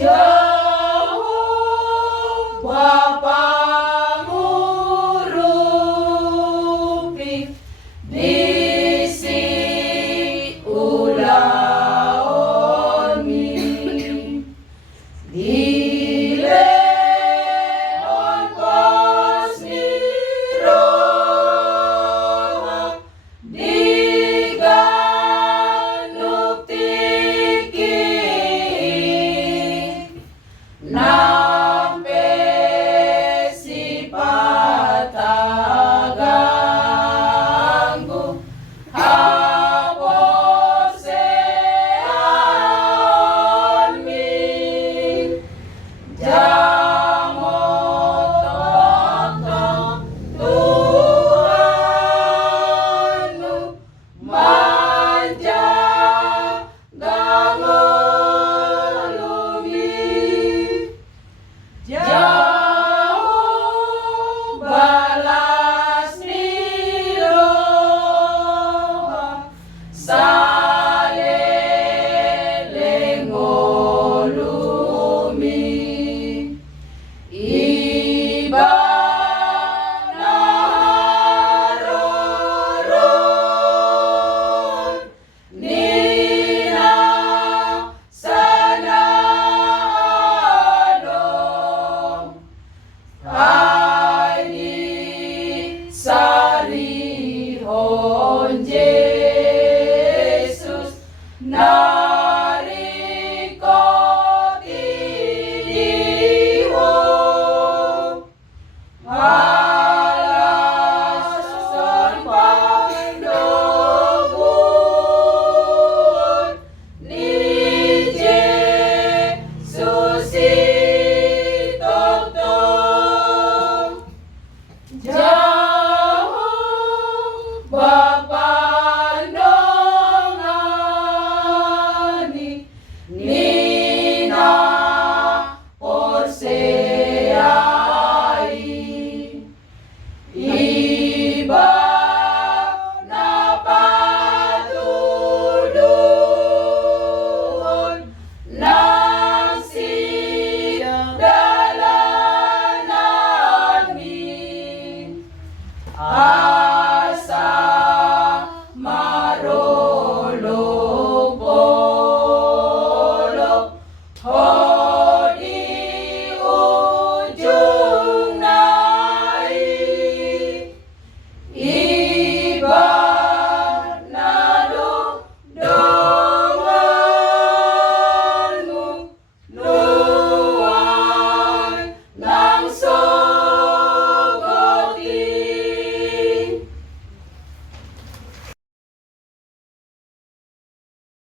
Jehovah pangurupi bisi ulaon mi dileon kos niro diganuk tiki nampe si pataganggu haposean mi jamototong Tuhanu manja gangolumi jauh balas niroha salelengolumi iba naroron nina sanadong ay di sarihon Jesus nariko tiniho halason pandogon ni Jesus itotong jauh bapandongani nina porseai iba napatulungan nang sidalanan mi